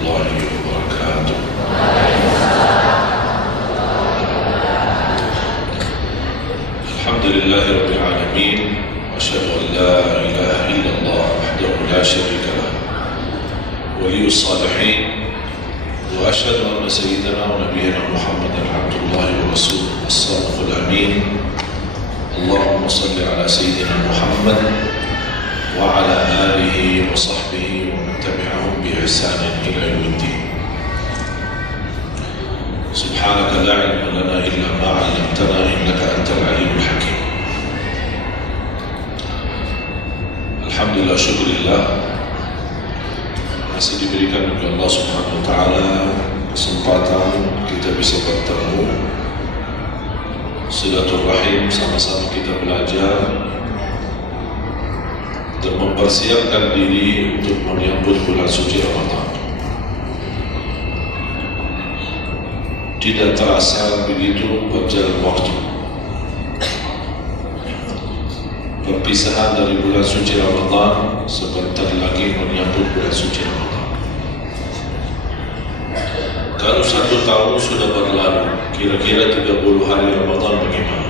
الله وبركاته. الحمد لله رب العالمين، وأشهد أن لا إله إلا الله وحده لا شريك له ولي الصالحين، وأشهد أن سيدنا ونبينا محمدا عبد الله ورسوله الصادق الأمين. اللهم صل على سيدنا محمد وعلى آله وصحبه ومن تبعهم بإحسان إلى يوم الدين. سبحانك لا علم لنا إلا ما علمتنا إنك أنت العليم الحكيم. Alhamdulillah, syukurillah, masih diberikan oleh Allah Subhanahu wa Ta'ala kesempatan kita bisa bertemu, silaturahim, sama-sama kita belajar dan mempersiapkan diri untuk menyambut bulan suci Ramadan. Tidak terasa begitu berjalan waktu. Perpisahan dari bulan suci Ramadan, sebentar lagi menyambut bulan suci Ramadan. Kalau 1 tahun sudah berlalu, kira-kira 30 hari Ramadan bagaimana?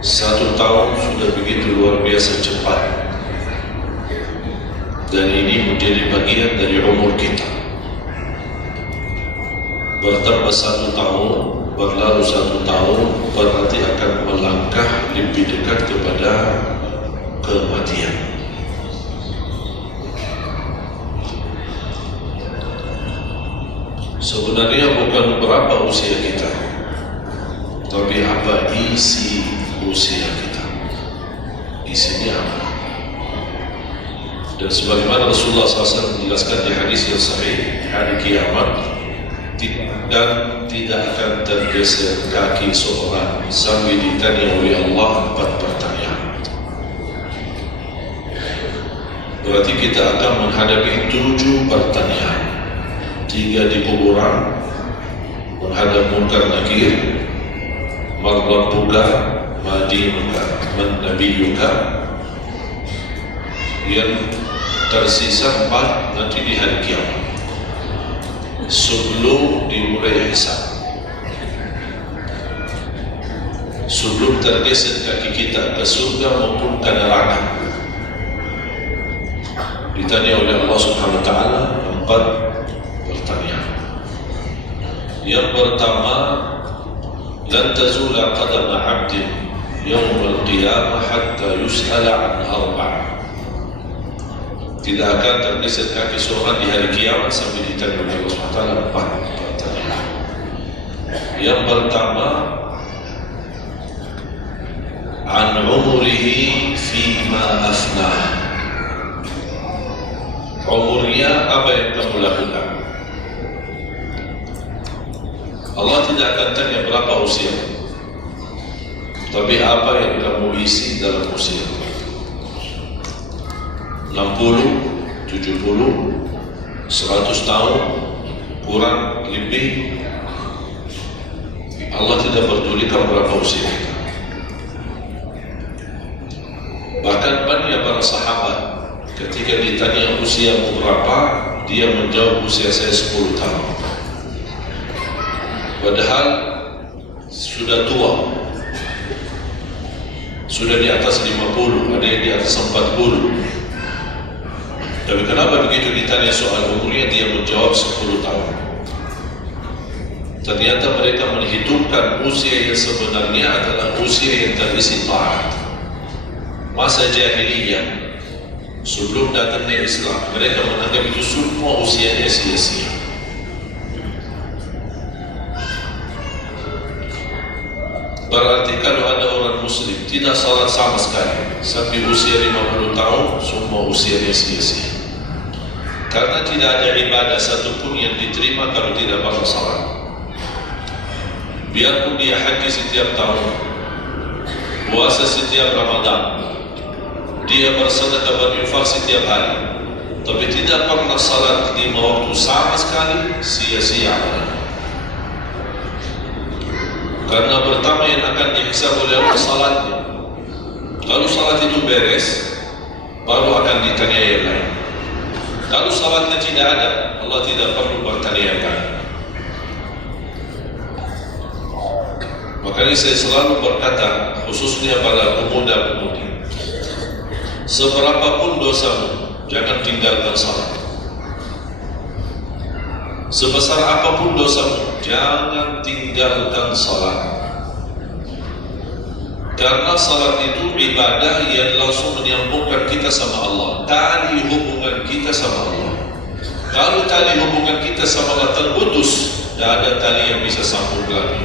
1 tahun sudah begitu luar biasa cepat, dan ini menjadi bagian dari umur kita. Bertambah 1 tahun, berlalu 1 tahun, berarti akan melangkah lebih dekat kepada kematian. Sebenarnya bukan berapa usia kita, tapi apa isi usia kita. Isinya apa? Dan sebagaimana Rasulullah SAW menjelaskan di hadis yang sahih, hari kiamat dan tidak akan tergeser kaki seorang sampai ditanya oleh Allah 4 pertanyaan. Berarti kita akan menghadapi 7 pertanyaan. 3 di kuburan, menghadap munkar nakir, man rabbuka, ma dinuka, man nabiyuka. Yang tersisa 4 nanti di hari kiamat, sebelum dimulai hisab, sebelum tergeser kaki kita ke surga maupun ke neraka. Ditanya oleh Allah Subhanahu wa Ta'ala 4 pertanyaan. Yang pertama, lan tazula qadama 'abdin yawm al-qiyamah hatta yus'ala 'an 4. Tidak akan tergeser kaki seorang di hari kiamat sampai ditanya oleh Allah SWT 4 pertanyaan. Yang pertama, an umurihi fima afnah. Umurnya apa yang kamu lakukan? Allah tidak akan tanya berapa usia, tapi apa yang kamu isi dalam usia. 60, 70, 100 tahun, kurang, lebih, Allah tidak pedulikan berapa usia kita. Bahkan banyak para sahabat ketika ditanya usiamu berapa, dia menjawab usia saya 10 tahun. Padahal sudah tua, sudah di atas 50, ada yang di atas 40. Tapi kenapa begitu ditanya soal umurnya dia menjawab 10 tahun? Ternyata mereka menghitungkan usia yang sebenarnya adalah usia yang terisi taat. Masa jahiliyah, sebelum datangnya Islam, mereka menganggap itu semua usianya sia-sia. Berarti kalau ada orang muslim tidak salat sama sekali sampai usia 50 tahun, semua usianya sia-sia. Karena tidak ada ibadah satupun yang diterima kalau tidak pada salat. Biarpun dia haji setiap tahun, puasa setiap Ramadan, dia bersedekah berinfak setiap hari, tapi tidak pernah salat 5 waktu sama sekali, sia-sia. Karena pertama yang akan dihisab oleh Allah salatnya. Kalau salat itu beres, baru akan ditanya yang lain. Kalau salatnya tidak ada, Allah tidak perlu bertanya-tanya. Makanya saya selalu berkata, khususnya pada pemuda-pemudi, seberapapun dosamu, jangan tinggalkan salat. Sebesar apapun dosamu, jangan tinggalkan salat. Karena salat itu ibadah yang langsung menyambungkan kita sama Allah, tali hubungan kita sama Allah. Kalau tali hubungan kita sama Allah terputus, tidak ada tali yang bisa sambung lagi.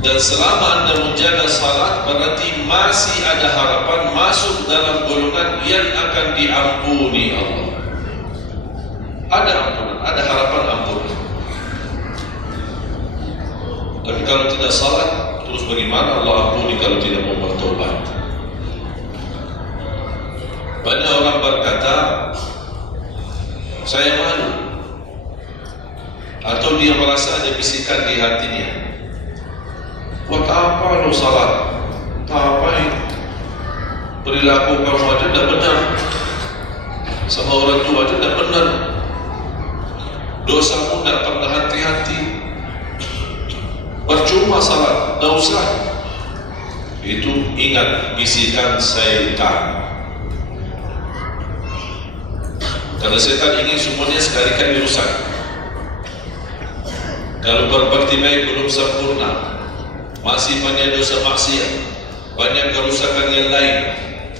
Dan selama Anda menjaga salat, berarti masih ada harapan masuk dalam golongan yang akan diampuni Allah. Ada ampunan, ada harapan ampunan. Tapi kalau tidak salat, terus bagaimana Allah ampuni kalau tidak mau bertobat? Banyak orang berkata, saya malu, atau dia merasa ada bisikan di hatinya, buat apa lo salat? Tak apa ini, perilaku kamu aja tidak benar, sama orang tua aja tidak benar, dosamu tidak pernah hati-hati, percuma salat, tidak usah. Itu ingat bisikan syaitan. Karena syaitan ingin semuanya sekali-kali rusak. Kalau berbakti baik belum sempurna, masih banyak dosa maksiat, banyak kerusakan yang lain,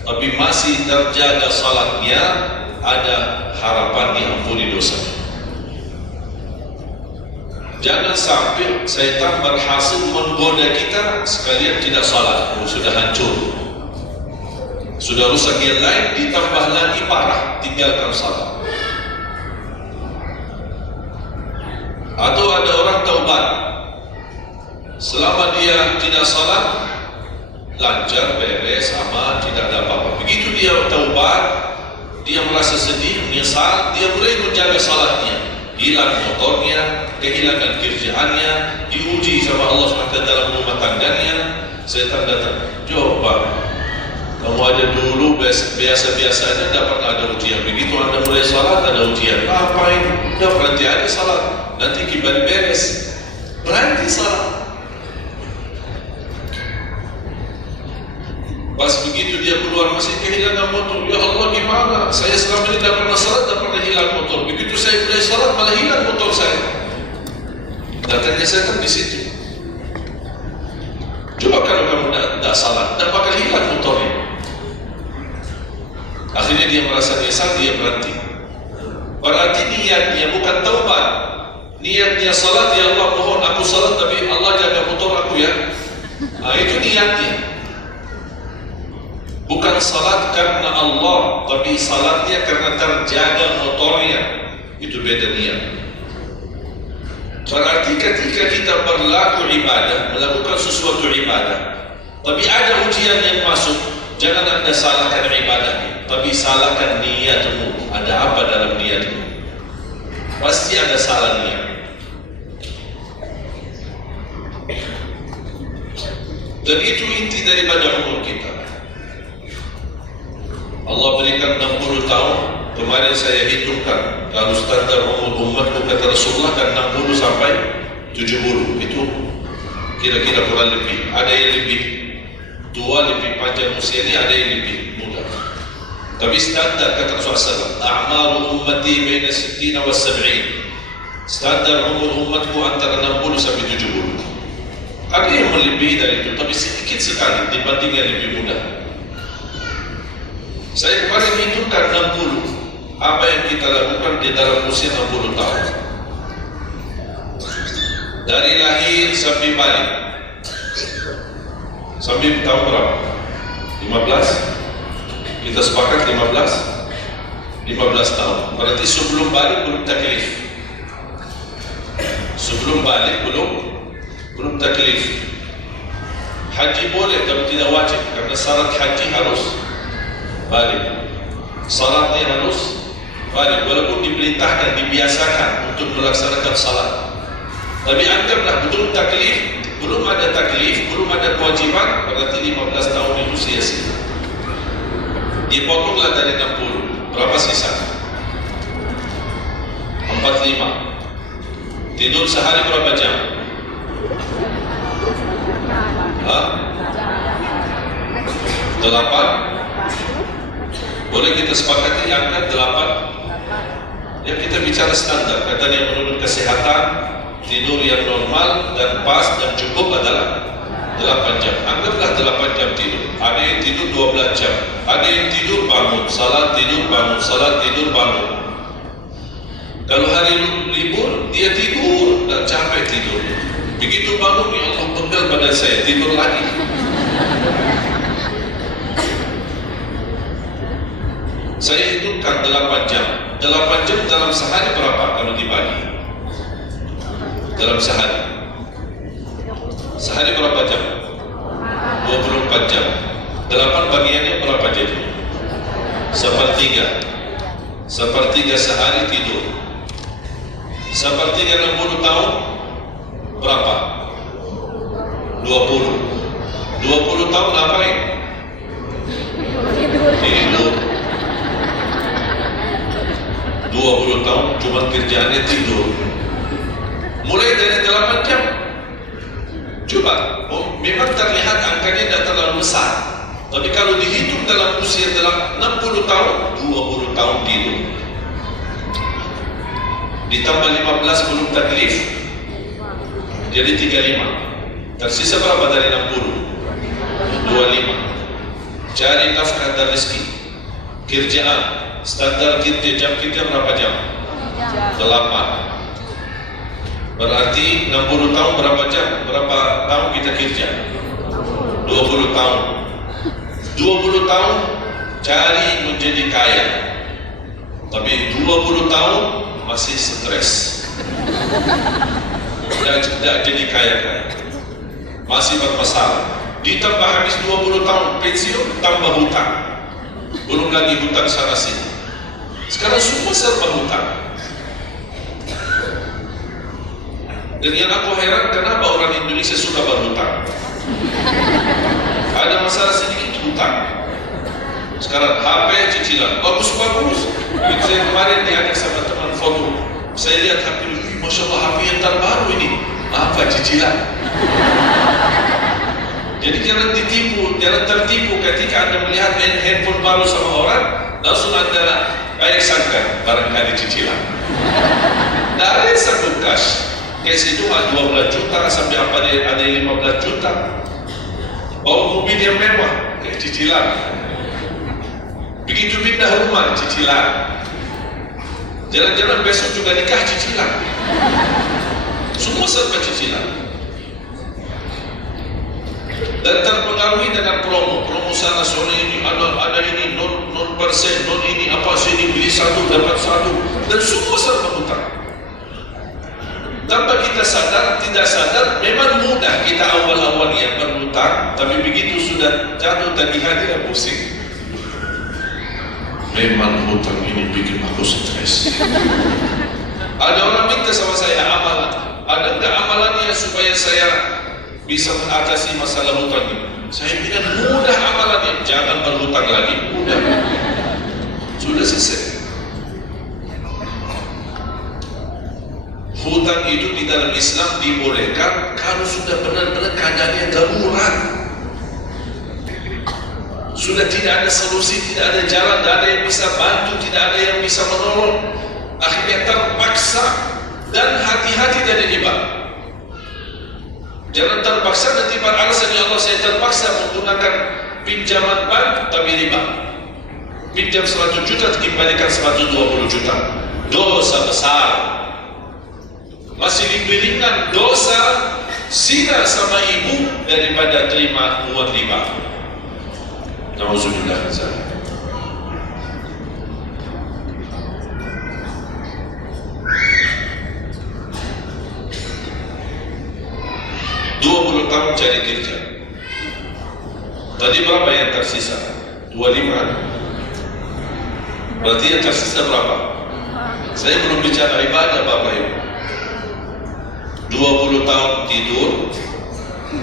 tapi masih terjaga salatnya, ada harapan diampuni dosanya. Jangan sampai syaitan berhasil menggoda kita sekalian tidak salat, sudah hancur, sudah rusak yang lain, ditambah lagi parah, tinggalkan salat. Atau ada orang taubat, selama dia tidak salat, lancar, beres, aman, tidak ada apa-apa. Begitu dia taubat, dia merasa sedih, menyesal, dia mulai menjaga salatnya. Hilang motornya, kehilangan kerjaannya, diuji sama Allah SWT dalam rumah tangganya. Setan datang, coba kamu ada dulu biasa-biasanya tidak pernah ada ujian, begitu Anda mulai salat ada ujian. Apa ini? Tidak berhenti aja salat, nanti kembali beres, berhenti salat. Pas begitu dia keluar masih kehilangan motor. Ya Allah, gimana? Saya selama ini tidak pernah salat, tidak pernah hilang motor. Begitu saya mulai salat malah hilang motor saya. Datangnya setan di situ. Coba kalau kamu tidak salat, tidak bakal hilang motornya. Akhirnya dia merasa nyesal, dia berhenti. Berarti niatnya bukan taubat. Niatnya salat, ya Allah mohon aku salat tapi Allah jaga motor aku ya. Nah, itu niatnya. Bukan salat karena Allah, tapi salatnya karena terjaga motornya. Itu beda niat. Berarti ketika kita berlaku ibadah, melakukan sesuatu ibadah, tapi ada ujian yang masuk, jangan Anda salahkan ibadahnya, tapi salahkan niatmu. Ada apa dalam niatmu? Pasti ada salah niat. Dan itu inti daripada umur kita. Allah berikan 60 tahun. Kemarin saya hitungkan, kalau standar umur umatku kata Rasulullah kan 60 sampai 70. Itu kira-kira kurang lebih. Ada yang lebih tua, lebih panjang usianya, ada yang lebih muda. Tapi standar kata Rasulullah, a'maru ummati baina 60 wa 70. Standar umur umatku antara 60 sampai 70. Ada yang melebihi dari itu, tapi sedikit sekali dibanding yang lebih muda. Saya kemarin hitungkan 60. Apa yang kita lakukan di dalam usia 60 tahun? Dari lahir sampai balik. Sampai tahun berapa? 15? Kita sepakat 15 tahun. Berarti sebelum balik belum taklif. Sebelum balik belum taklif. Haji boleh tapi tidak wajib, karena syarat haji harus balik. Salatnya harus balik, walaupun diperintahkan, dibiasakan untuk melaksanakan salat. Tapi anggaplah belum taklif, belum ada taklif, belum ada kewajiban, berarti 15 tahun itu sia-sia. Dipotonglah dari 60. berapa sisa? 45. Tidur sehari berapa jam? Hah? 8? Boleh kita sepakati angka 8? Ya, kita bicara standar. Katanya menurut kesehatan, tidur yang normal dan pas dan cukup adalah 8 jam. Anggaplah 8 jam tidur. Ada yang tidur 12 jam. Ada yang tidur bangun, salat tidur bangun, salat tidur bangun. Kalau hari libur, dia tidur dan capek tidur. Begitu bangun, ya Allah, pegel badan saya, tidur lagi. Saya hitungkan 8 jam. 8 jam dalam sehari berapa kalau dibagi? Dalam sehari. Sehari berapa jam? 24 jam. 8 bagiannya berapa jadi? 1/3. 1/3 sehari tidur. 1/3 60 tahun berapa? 20. 20 tahun ngapain? Tidur. 20 tahun cuma kerjaannya tidur. Mulai dari 8 jam. Coba, memang terlihat angkanya tidak terlalu besar. Tapi kalau dihitung dalam usia dalam 60 tahun, 20 tahun tidur. Ditambah 15 belum taklif, jadi 35. Tersisa berapa dari 60? 25. Cari nafkah dan rezeki. Kerjaan, standar kerja, jam kerja berapa jam? 8. Berarti 60 tahun berapa jam? Berapa tahun kita kerja? 20 tahun. 20 tahun cari menjadi kaya. Tapi 20 tahun masih stres. Tidak jadi kaya. Masih bermasalah. Ditambah habis 20 tahun pensiun, tambah hutang. Belum lagi hutang sana sini. Sekarang semua serba hutang. Dan yang aku heran, kenapa orang Indonesia suka berhutang? Ada masalah sedikit hutang. Sekarang HP cicilan, bagus-bagus. Saya kemarin diajak sama teman foto. Saya lihat HP ini, Masya Allah, HP yang terbaru ini. Apa cicilan? Jadi jangan ditipu, jangan tertipu ketika Anda melihat handphone baru sama orang, langsung Anda baik sangka barangkali cicilan. Dari satu cash. Kes itu 12 juta sampai apa ada 15 juta. Bawa mobil yang mewah, kayak cicilan. Begitu pindah rumah, cicilan. Jalan-jalan besok juga nikah, cicilan. Semua serba cicilan. Dan terpengaruhi dengan promo sana sore ini ada ini 0% non ini apa sini beli satu dapat satu, dan semua serba hutang. Tanpa kita sadar, tidak sadar, memang mudah kita awal-awal yang berhutang, tapi begitu sudah jatuh tagihan dia pusing. Memang hutang ini bikin aku stres. Ada orang minta sama saya amalan. Ada enggak amalannya supaya saya bisa mengatasi masalah hutang ini? Saya bilang mudah amalannya, jangan berhutang lagi. Mudah. Sudah selesai. Hutang itu di dalam Islam dibolehkan kalau sudah benar-benar keadaannya darurat. Sudah tidak ada solusi, tidak ada jalan, tidak ada yang bisa bantu, tidak ada yang bisa menolong. Akhirnya terpaksa, dan hati-hati dari riba. Jangan terpaksa nanti beralasan, ya Allah saya terpaksa menggunakan pinjaman bank tapi riba. Pinjam 100 juta dikembalikan 120 juta. Dosa besar. Masih lebih ringan dosa zina sama ibu daripada terima uang riba. Nauzubillah min dzalik. Tahun cari kerja. Tadi berapa yang tersisa? 25. Berarti yang tersisa berapa? Saya belum bicara ibadah Bapak Ibu. 20 tahun tidur,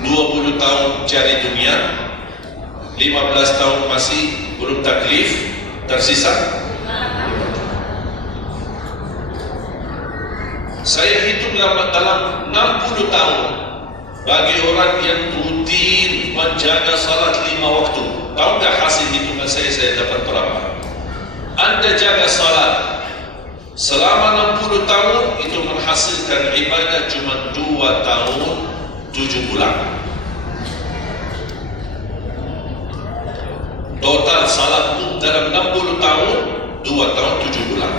20 tahun cari dunia, 15 tahun masih belum taklif, tersisa Saya hitung dalam 60 tahun bagi orang yang rutin menjaga salat 5 waktu. Tahu tak hasil hitungan saya dapat berapa? Anda jaga salat selama 60 tahun itu menghasilkan ibadah cuma 2 tahun 7 bulan. Total salatmu dalam 60 tahun 2 tahun 7 bulan.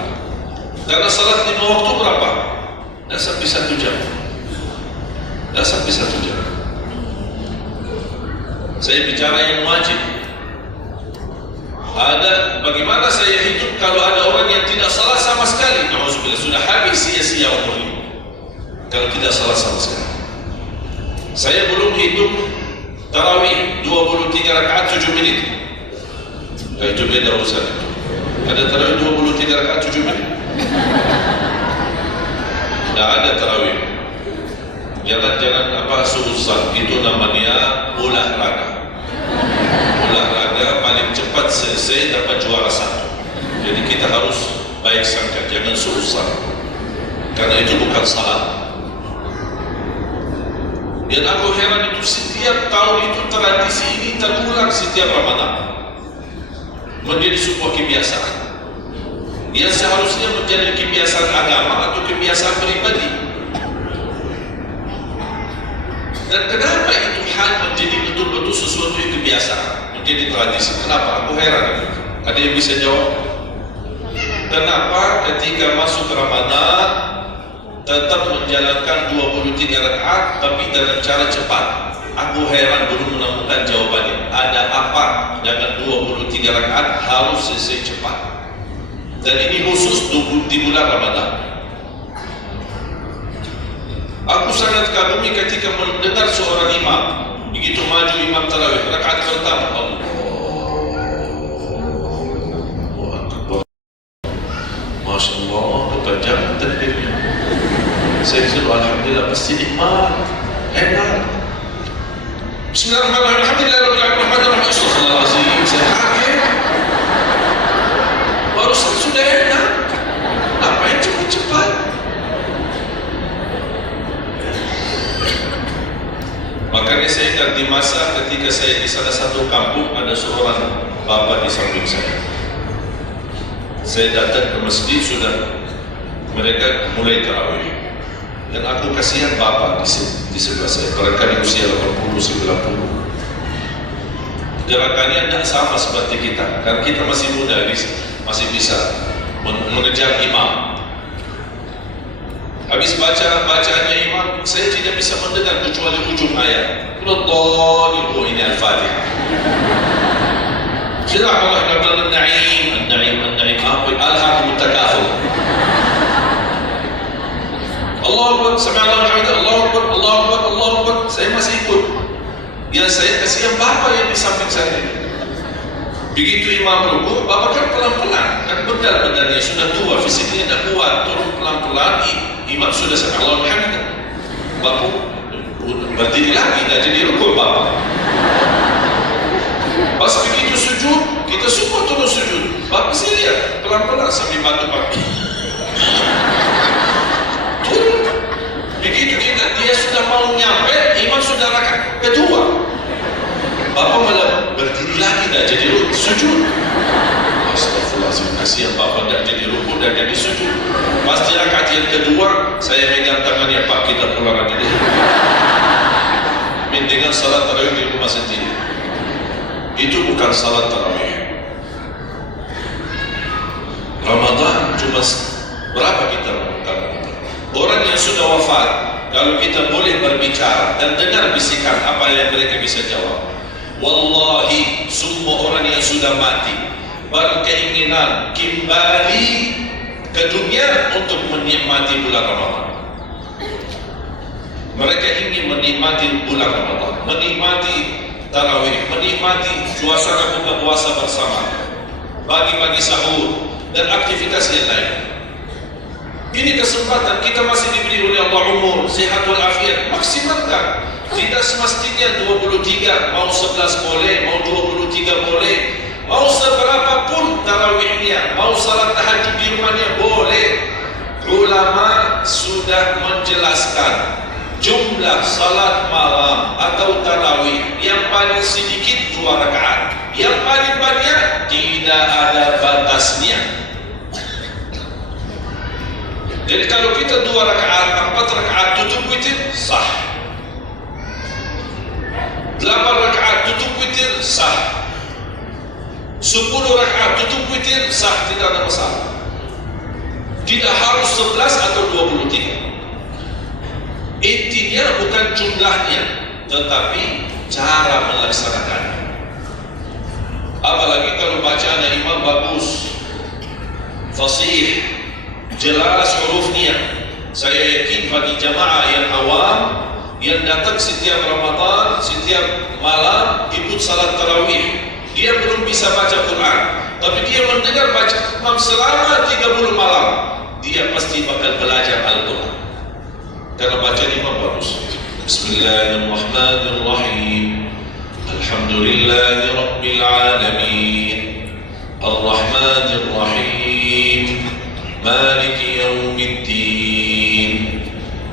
Karena salat 5 waktu berapa? Dah sampai 1 jam. Dah sampai 1 jam. Saya bicara yang wajib. Ada bagaimana saya hidup kalau ada orang yang tidak salat sama sekali. Na'udzubillah, sudah habis sia-sia umurnya kalau tidak salat sama sekali. Saya belum hidup tarawih 23 rakaat 7 menit. Itu beda urusan itu. Ada tarawih 23 rakaat 7 menit? Tidak ada tarawih. Jalan-jalan subuh, itu namanya olahraga. Olahraga paling cepat selesai dapat juara 1. Jadi kita harus baik sangka, jangan subuh, karena itu bukan salat. Dan aku heran itu setiap tahun itu tradisi ini terulang setiap Ramadan, menjadi sebuah kebiasaan yang seharusnya menjadi kebiasaan agama atau kebiasaan pribadi. Dan kenapa itu hal menjadi betul-betul sesuatu yang kebiasaan, menjadi tradisi? Kenapa? Aku heran. Ada yang bisa jawab? Kenapa ketika masuk Ramadan tetap menjalankan 23 rakaat tapi dengan cara cepat? Aku heran belum menemukan jawabannya. Ada apa dengan 23 rakaat harus selesai cepat? Dan ini khusus di bulan Ramadan. Aku sangat kagumi ketika mendengar seorang imam begitu maju imam tarawih rakaat pertama, Allahu Akbar, Masya Allah, kepanjangan takbirnya. Saya suruh alhamdulillah, pasti nikmat, hebat. Bismillahirrahmanirrahim, alhamdulillahirrahmanirrahim, astagfirullahaladzim. Saya kaget, barusan sudah enak, ngapain cepat-cepat? Makanya saya ingat di masa ketika saya di salah satu kampung, ada seorang bapa di samping saya. Saya datang ke masjid, sudah mereka mulai tarawih, dan aku kasihan bapa di sebelah saya. Barangkali usia 80-90. Gerakannya tidak sama seperti kita, karena kita masih muda, masih bisa mengejar imam. Habis bacaannya imam, saya tidak bisa mendengar kecuali ujung ayat. Ini Al-Fatihah. Sudah Allah kata An-Na'im, Alhaakumut Takatsur. Allahu Akbar, Sami'allahu liman hamidah, Allahu Akbar, Allahu Akbar, Allahu Akbar. Saya masih ikut. Yang saya kasihan bapa yang di samping saya. Begitu imam rukuk, bapa kan pelan-pelan, kan benar-benarnya sudah tua, fisiknya tidak kuat, turun pelan-pelan. Imam sudah Sami'allahu liman hamidah, bapak berdiri lagi, dah jadi rukuk bapa. Pas begitu sujud, kita semua turun sujud. Bapak saya lihat pelan-pelan sambil bantu-bantu turun. Begitu dia sudah mau nyampe, imam sudah rakaat kedua, bapak malah berdiri lagi, dah jadi sujud. Astagfirullahaladzim, kasihan bapak dah jadi rukuk, dah jadi sujud. Pas di rakaat yang kedua, saya megang tangannya, Pak, kita pulang aja deh. Dengan salat tarawih di rumah sendiri. Itu bukan salat tarawih. Ramadan cuma berapa kita lakukan? Orang yang sudah wafat, kalau kita boleh berbicara dan dengar bisikan, apa yang mereka bisa jawab? Wallahi, semua orang yang sudah mati berkeinginan kembali ke dunia untuk menikmati bulan Ramadan. Mereka ingin menikmati bulan Ramadan, menikmati tarawih, menikmati suasana buka puasa bersama, bagi-bagi sahur, dan aktivitas yang lain. Ini kesempatan kita masih diberi oleh Allah umur, sehat walafiat, maksimalkan. Tidak semestinya 23, mau 11 boleh, mau 23 boleh, mau seberapapun tarawihnya, mau salat tahajud di rumahnya boleh. Ulama sudah sudah menjelaskan jumlah salat malam atau tarawih yang paling sedikit 2 rakaat, yang paling banyak tidak ada batasnya. Jadi kalau kita 2 rakaat, 4 rakaat tutup witir, sah. 8 rakaat tutup witir, sah. 10 rakaat tutup witir, sah, tidak ada masalah. Tidak harus 11 atau 23. Intinya bukan jumlahnya, tetapi cara melaksanakannya. Apalagi kalau bacaannya imam bagus, fasih, jelas hurufnya. Saya yakin bagi jamaah yang awam yang datang setiap Ramadan, setiap malam ikut salat tarawih, dia belum bisa baca Quran, tapi dia mendengar baca imam selama 30 malam, dia pasti bakal belajar Al-Quran karena baca imam bagus. Bismillahirrahmanirrahim. Alhamdulillahi Rabbil Alamin, Ar-Rahmanirrahim, Maliki Yawmiddin,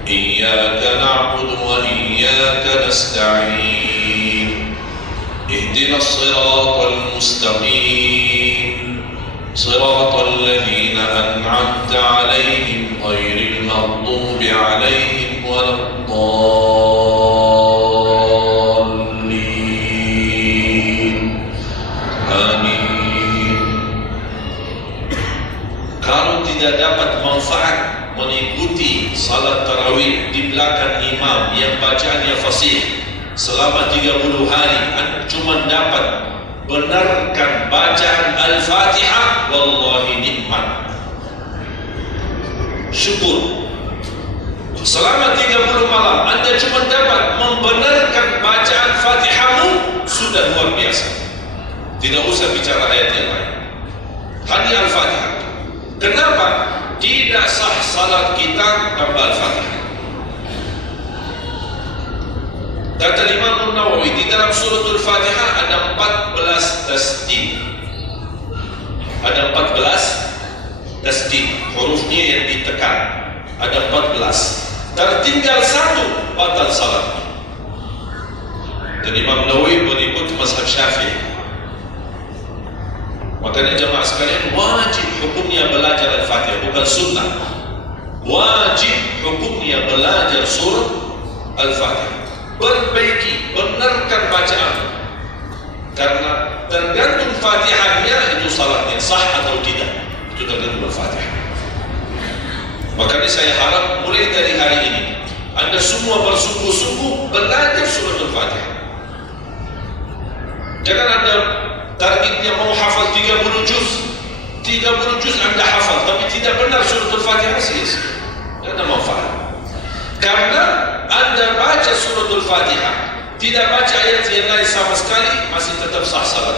Iyyaka na'budu wa iyyaka nasta'in, Ihdinas siratal mustaqim, siratal ladzina an'amta 'alaihim ghairil maghdubi 'alaihim waladdallin. Amin. Kalau tidak dapat manfaat mengikuti salat tarawih di belakang imam yang bacaannya fasih selama 30 hari, anda cuma dapat benarkan bacaan Al-Fatihah, wallahi nikmat, syukur. Selama 30 malam anda cuma dapat membenarkan bacaan Fatihahmu, sudah luar biasa. Tidak usah bicara ayat yang lain, hanya Al-Fatihah. Kenapa? Tidak sah salat kita tanpa Al-Fatihah. Kata Imam Nawawi, di dalam suratul Fatihah ada 14 tasdid. Ada 14 tasdid, hurufnya yang ditekan. Ada 14. Tertinggal 1, batal salat. Dan Imam Nawawi mengikut mazhab Syafi'i. Makanya jemaah sekalian, wajib hukumnya belajar Al-Fatihah, bukan sunnah. Wajib hukumnya belajar surah Al-Fatihah. Perbaiki, benarkan bacaan, karena tergantung Fatihahnya itu salatnya sah atau tidak, itu tergantung Al-Fatihah. Makanya saya harap mulai dari hari ini anda semua bersungguh-sungguh belajar surah Al-Fatihah. Jangan anda targetnya mau hafal 30 juz anda hafal, tapi tidak benar surah Al-Fatihah, sia-sia, tidak ada manfaat. Karena anda baca surah Al-Fatihah, tidak baca ayat yang lain sama sekali, masih tetap sah salat.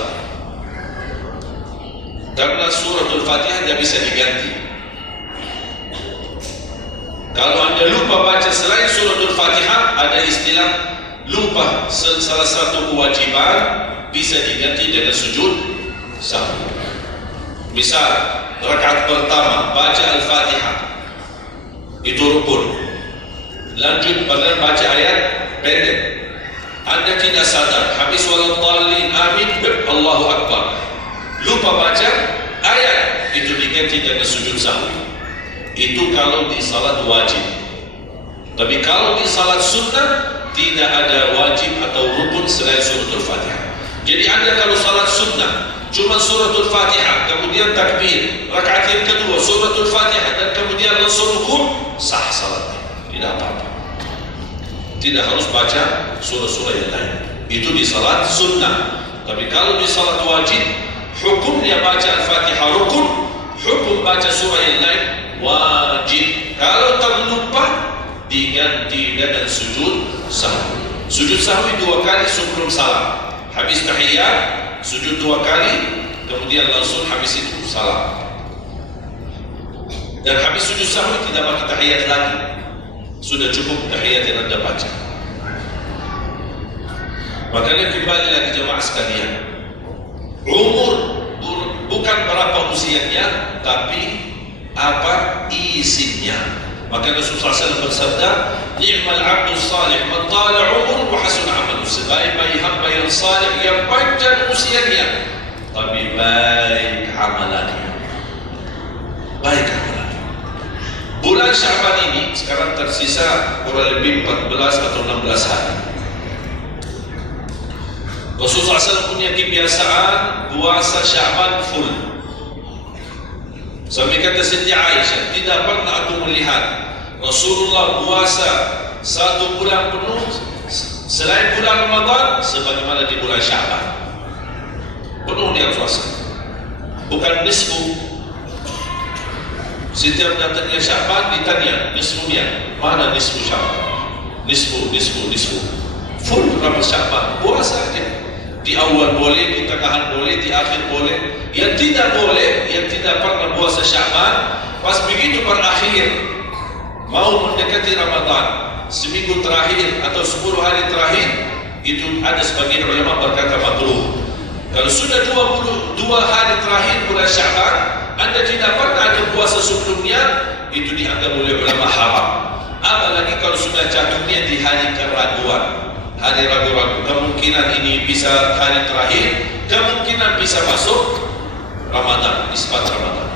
Karena surah Al-Fatihah tidak bisa diganti. Kalau anda lupa baca selain surah Al-Fatihah, ada istilah lupa salah satu kewajiban, bisa diganti dengan sujud sahwi. Misal rakaat pertama baca Al-Fatihah, itu rukun. Lanjut pada baca ayat pendek, anda tidak sadar, habis waladdallin amin, Allahu Akbar, lupa baca ayat, itu diganti dengan sujud sahwi. Itu kalau di salat wajib. Tapi kalau di salat sunnah, tidak ada wajib atau rukun selain surah Al-Fatihah. Jadi anda kalau salat sunnah cuma surah Al-Fatihah, kemudian takbir, rakaat yang kedua surah Al-Fatihah, dan kemudian langsung rukun, sah salatnya, tidak apa-apa. Tidak harus baca surah-surah yang lain. Itu di salat sunnah. Tapi kalau di salat wajib, hukumnya baca Al-Fatihah rukun, hukum baca surah yang lain wajib. Kalau terlupa, diganti dengan sujud sahwi. Sujud sahwi 2 kali sebelum salam. Habis tahiyat, sujud 2 kali, kemudian langsung habis itu salam. Dan habis sujud sahwi tidak pakai tahiyat lagi, sudah cukup tahiyat yang anda baca. Makanya kembali lagi jemaah sekalian, umur bukan berapa usianya, tapi apa isinya. Maka Rasulullah SAW bersabda, "Ni'mal 'abdu salih man tala 'umruhu wa hasuna 'amaluhu." Sebaik-baik hamba yang salih yang panjang usianya, tapi baik amalannya. Baik amalannya. Bulan Syaban ini sekarang tersisa kurang lebih 14 atau 16 hari. Rasulullah SAW punya kebiasaan puasa Syaban full. Sampai kata Siti Aisyah, tidak pernah aku melihat Rasulullah puasa 1 bulan penuh selain bulan Ramadan sebagaimana di bulan Syaban. Penuh dia puasa, bukan nisfu. Setiap datangnya Syaban ditanya nisfunya, mana nisfu Syaban? Nisfu. Full Ramadan Syaban, puasa aja. Di awal boleh, di tengahan boleh, di akhir boleh. Yang tidak boleh, yang tidak pernah puasa Syaban, pas begitu berakhir mau mendekati Ramadan, seminggu terakhir atau 10 hari terakhir, itu ada sebagian ulama berkata makruh. Kalau sudah 22 hari terakhir bulan Syaban, Anda tidak pernah ada puasa sebelumnya, itu dianggap oleh ulama haram. Apalagi kalau sudah jatuhnya di hari keraguan, hari ragu-ragu, kemungkinan ini bisa hari terakhir, kemungkinan bisa masuk Ramadan, isbat Ramadan.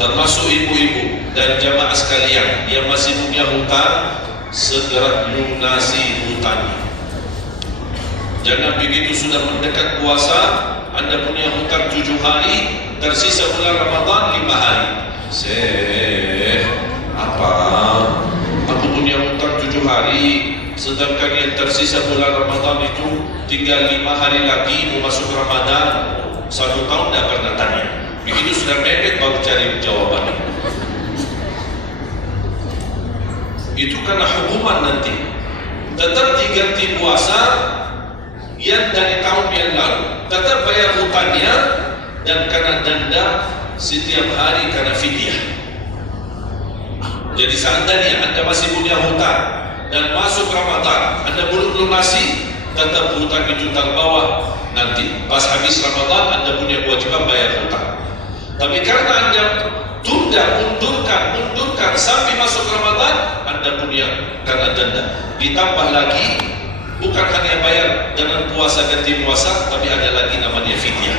Termasuk ibu-ibu dan jamaah sekalian yang masih punya hutang, segera lunasi hutangnya. Jangan begitu sudah mendekat puasa, Anda punya hutang 7 hari, tersisa bulan Ramadan 5 hari. Apa? Aku punya hutang 7 hari, sedangkan yang tersisa bulan Ramadan itu tinggal 5 hari lagi mau masuk Ramadan. 1 tahun tidak pernah tanya. Begitu sudah mepet baru cari jawabannya. Itu karena hukuman nanti. Tetap diganti puasa yang dari tahun yang lalu, tetap bayar hutangnya, dan kena denda setiap hari karena fidyah. Jadi seandainya Anda masih punya hutang dan masuk Ramadan, Anda belum lunasi, tetap hutang itu terbawa. Nanti pas habis Ramadan Anda punya kewajiban bayar hutang. Tapi karena Anda mundurkan sampai masuk Ramadan, Anda punya karena denda. Ditambah lagi, bukan hanya bayar dengan puasa ganti puasa, tapi ada lagi namanya fidyah.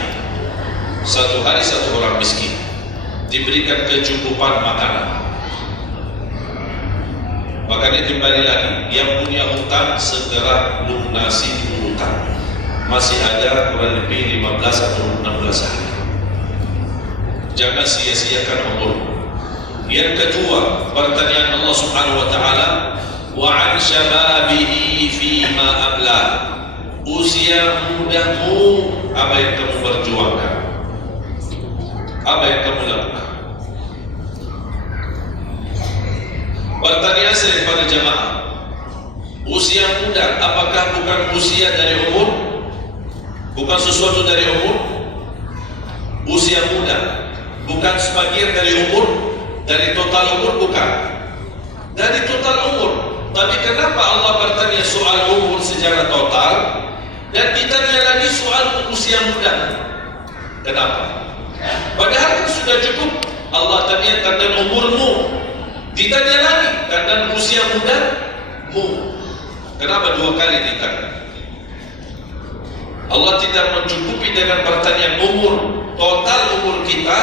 1 hari 1 orang miskin diberikan kecukupan makanan. Makanya kembali lagi, yang punya hutang segera lunasi hutang. Masih ada kurang lebih 15 atau 16 hari. Jangan sia-siakan umur. Yang kedua, pertanyaan Allah Subhanahu wa taala, wa 'an syababihi fima abla. Usia mudamu, apa yang kamu perjuangkan? Apa yang kamu lakukan? Pertanyaan saya kepada jamaah, usia muda apakah bukan usia dari umur? Bukan sesuatu dari umur? Usia muda bukan sebagian dari umur, dari total umur? Bukan dari total umur. Tapi kenapa Allah bertanya soal umur secara total dan ditanya lagi soal usia muda? Kenapa? Padahal kan sudah cukup Allah tanya tentang umurmu, ditanya lagi tentang usia mudamu. Kenapa 2 kali ditanya? Allah tidak mencukupi dengan pertanyaan umur, total umur kita,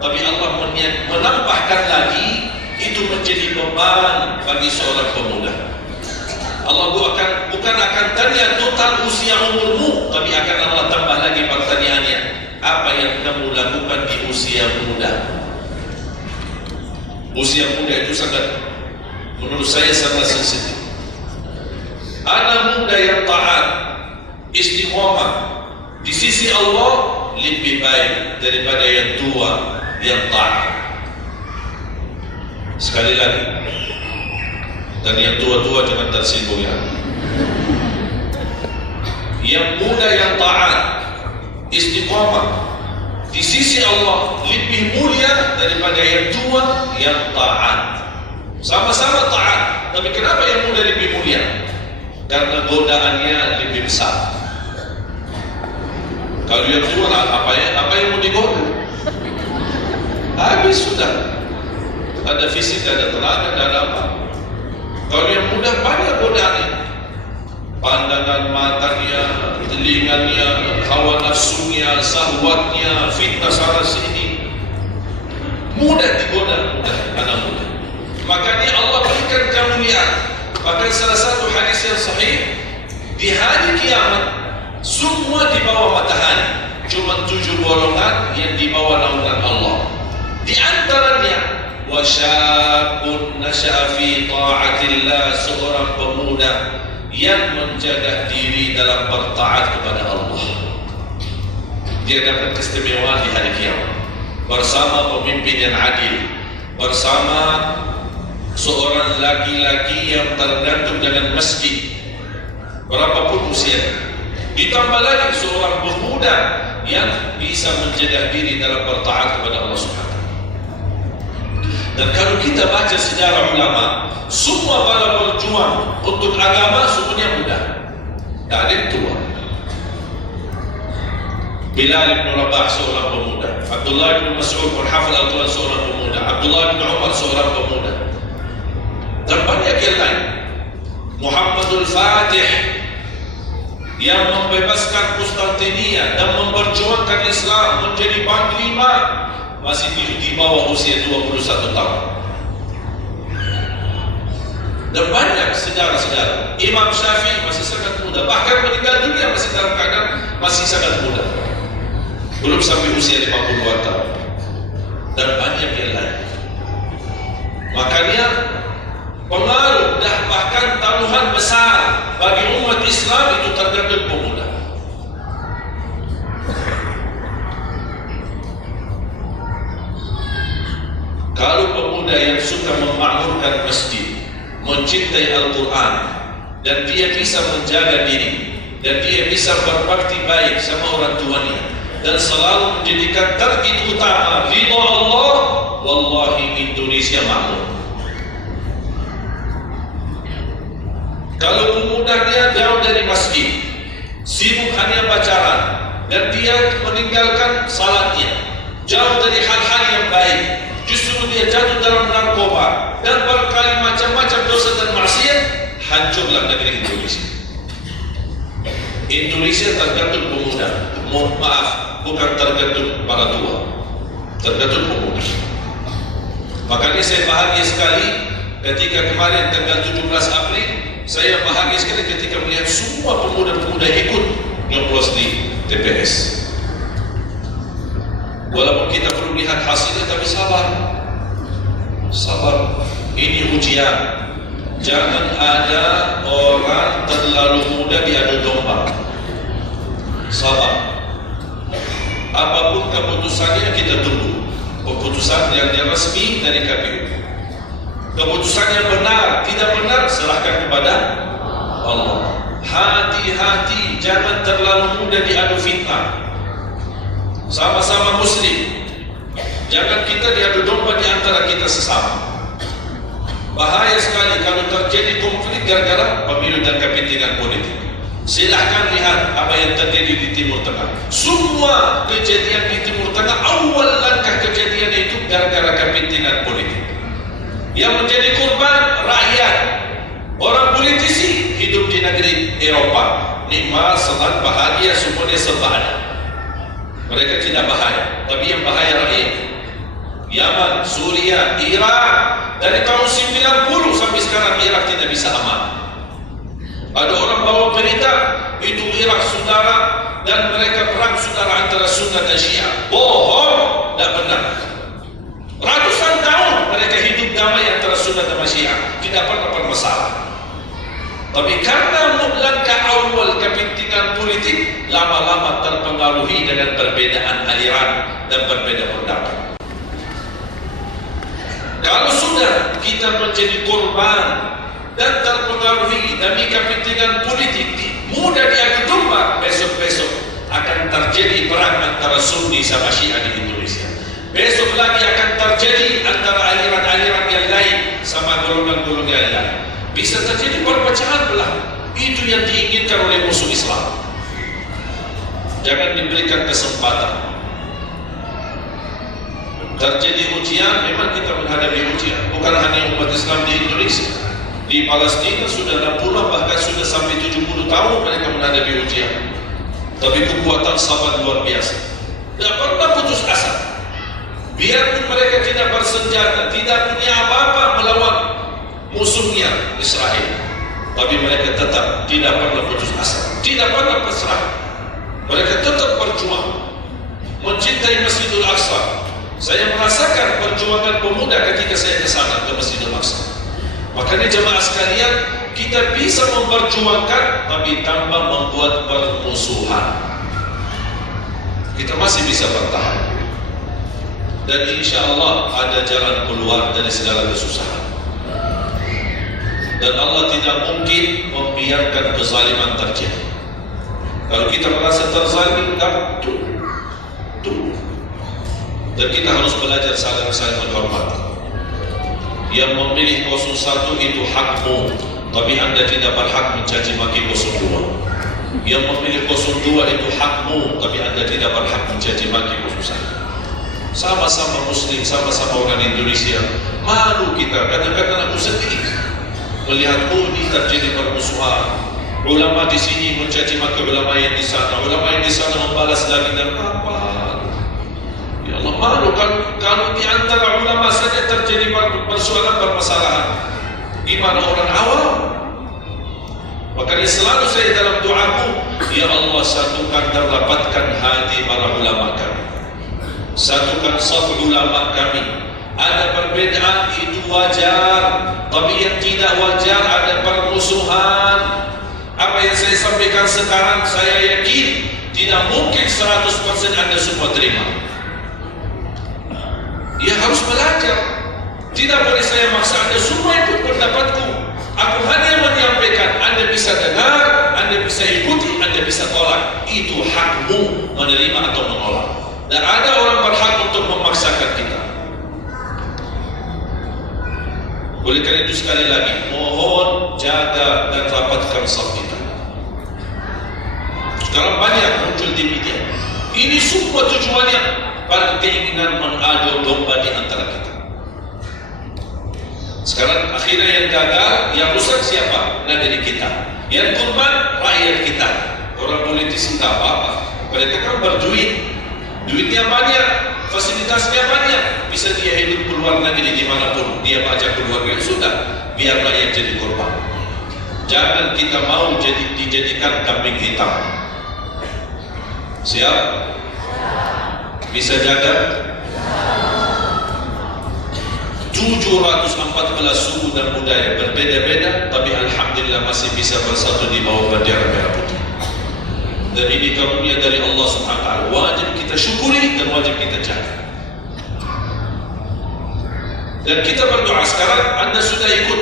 tapi Allah menambahkan lagi, itu menjadi beban bagi seorang pemuda. Allah bukan akan tanya total usia umurmu, tapi akan Allah tambah lagi pertanyaannya, apa yang kamu lakukan di usia muda? Usia muda itu sangat, menurut saya sangat sensitif. Anak muda yang taat, istiqomah di sisi Allah lebih baik daripada yang tua yang taat. Sekali lagi, dan yang tua-tua jangan tersinggung ya. Yang muda yang taat, istiqomah di sisi Allah lebih mulia daripada yang tua yang taat. Sama-sama taat, tapi kenapa yang muda lebih mulia? Karena godaannya lebih besar. Kalau yang tua apa yang mau digoda? Habis sudah. tak ada fisik, tak ada tenaga, tak ada apa. Kalau yang muda banyak godaannya, pandangan matanya, telinganya, hawa nafsunya, sahwatnya, fitnah sana sini, mudah digoda, mudah anak muda. Makanya Allah berikan kemuliaan. Bahkan salah satu hadis yang sahih, di hari kiamat semua di bawah matahari, cuma 7 golongan yang di bawah naungan Allah. Di antaranya wasyabun nasya'a fi ta'atillah, seorang pemuda yang menjaga diri dalam bertaat kepada Allah. Dia dapat keistimewaan di hari kiamat bersama pemimpin yang adil, bersama seorang laki-laki yang tergantung dengan masjid berapapun usianya, ditambah lagi seorang pemuda yang bisa menjaga diri dalam bertaat kepada Allah Subhanahu. Dan kalau kita baca sejarah ulama, semua para berjuang untuk agama semuanya muda, tak ada yang tua. Bilal bin Rabah seorang pemuda, Abdullah bin Mas'ud penghafal Al-Quran seorang pemuda, Abdullah bin Umar seorang pemuda, dan banyak yang lain. Muhammadul Fatih yang membebaskan Konstantinia dan memperjuangkan Islam menjadi panglima masih di bawah usia 21 tahun. Dan banyak sejarah-sejarah. Imam Syafi'i masih sangat muda, bahkan meninggal dunia masih dalam keadaan masih sangat muda, belum sampai usia 52 tahun. Dan banyak yang lain. Makanya pengaruh dan bahkan taruhan besar bagi umat Islam itu tergantung pemuda. Kalau pemuda yang suka memakmurkan masjid, mencintai Al-Quran, dan dia bisa menjaga diri, dan dia bisa berbakti baik sama orang tuanya, dan selalu menjadikan target utama ridha Allah, wallahi Indonesia makmur. Kalau pemuda dia jauh dari masjid, sibuk hanya pacaran, dan dia meninggalkan salatnya, jauh dari hal-hal yang baik, justru dia jatuh dalam narkoba dan berkali macam-macam dosa dan maksiat, hancurlah negeri Indonesia. Indonesia tergantung pemuda. Maaf, bukan tergantung para tua, tergantung pemuda. Makanya saya bahagia sekali ketika kemarin tanggal 17 April, saya bahagia sekali ketika melihat semua pemuda-pemuda ikut nyoblos di TPS. Walaupun kita perlu lihat hasilnya, tapi sabar. Sabar. Ini ujian. Jangan ada orang terlalu muda diadu domba. Sabar. Apapun keputusannya kita tunggu. Keputusan yang resmi dari KPU. Keputusan yang benar, tidak benar, serahkan kepada Allah. Hati-hati, jangan terlalu muda diadu fitnah. Sama-sama muslim, jangan kita diadu domba di antara kita sesama. Bahaya sekali kalau terjadi konflik gara-gara pemilu dan kepentingan politik. Silahkan lihat apa yang terjadi di Timur Tengah. Semua kejadian di Timur Tengah, awal langkah kejadian itu gara-gara kepentingan politik. Yang menjadi korban rakyat. Orang politisi hidup di negeri Eropa, nikmat, senang, bahagia, semuanya serba ada. Mereka tidak bahaya, tapi yang bahaya rakyat. Yaman, Suria, Irak, dari tahun 90 sampai sekarang Irak tidak bisa aman. Ada orang bawa berita itu Irak saudara dan mereka perang saudara antara Sunni dan Syiah. Bohong, tidak benar. Ratusan tahun mereka hidup damai antara Sunni dan Syiah, tidak pernah bermasalah. Tapi karena langkah awal kepentingan politik, lama-lama terpengaruhi dengan perbedaan aliran dan berbeda pendapat. Kalau sudah kita menjadi korban dan terpengaruhi demi kepentingan politik, mudah diadu domba, besok-besok akan terjadi perang antara Sunni sama Syiah di Indonesia. Besok lagi akan terjadi antara aliran-aliran yang lain sama golongan-golongan yang lain. Bisa terjadi perpecahan belah. Itu yang diinginkan oleh musuh Islam. Jangan diberikan kesempatan. Terjadi ujian, memang kita menghadapi ujian. Bukan hanya umat Islam di Indonesia, di Palestina sudah 60 bahkan sudah sampai 70 tahun mereka menghadapi ujian. Tapi kekuatan sahabat luar biasa, tidak pernah putus asa. Biarpun mereka tidak bersenjata, tidak punya apa-apa melawan musuhnya Israel, tapi mereka tetap tidak pernah putus asa, tidak pernah pasrah. Mereka tetap berjuang, mencintai Masjidil Aqsa. Saya merasakan perjuangan pemuda ketika saya ke sana, ke Masjidil Aqsa. Makanya jemaah sekalian, kita bisa memperjuangkan tapi tanpa membuat permusuhan. Kita masih bisa bertahan. Dan insya Allah ada jalan keluar dari segala kesusahan. Dan Allah tidak mungkin membiarkan kezaliman terjadi. Kalau kita merasa terzalim, dan kita harus belajar saling menghormati. Yang memilih 01 itu hakmu, tapi Anda tidak berhak mencaci maki 02. Yang memilih 02 itu hakmu, tapi Anda tidak berhak mencaci maki 01. Sama-sama Muslim, sama-sama orang Indonesia. Malu kita, kadang-kadang aku sedih melihat ini terjadi permusuhan. Ulama di sini mencaci maki ulama yang di sana, ulama yang di sana membalas lagi dan apa? Ya Allah, malu kalau di antara ulama saja terjadi persoalan permasalahan. Gimana orang awam? Makanya selalu saya dalam doaku, ya Allah satukan dan rapatkan hati para ulama kami, satukan saf ulama kami. Ada perbedaan itu wajar, tapi yang tidak wajar ada permusuhan. Apa yang saya sampaikan sekarang, saya yakin tidak mungkin 100% Anda semua terima. Dia harus belajar. Tidak boleh saya maksa Anda semua ikut pendapatku. Aku hanya menyampaikan, Anda bisa dengar, Anda bisa ikuti, Anda bisa tolak. Itu hakmu menerima atau menolak. Dan ada orang berhak untuk memaksakan kita. Oleh karena itu sekali lagi, mohon jaga dan rapatkan saf kita. Sekarang banyak muncul di media. Ini semua tujuannya pada keinginan mengadu domba di antara kita. Sekarang akhirnya yang gagal, yang rusak siapa? Negeri kita. Yang korban, rakyat kita. Orang politis entah apa-apa. Mereka kan berduit. Duitnya banyak, fasilitasnya banyak. Bisa dia hidup keluar negeri dimanapun. Dia pajak keluarga, sudah. Biar rakyat jadi korban. Jangan kita mau dijadikan kambing hitam. Siap? Bisa jaga? 714 suku dan budaya berbeda-beda, tapi alhamdulillah masih bisa bersatu di bawah bendera merah putih. Dan ini karunia dari Allah Subhanahu wa taala. Wajib kita syukuri dan wajib kita jaga. Dan kita berdoa sekarang, Anda sudah ikut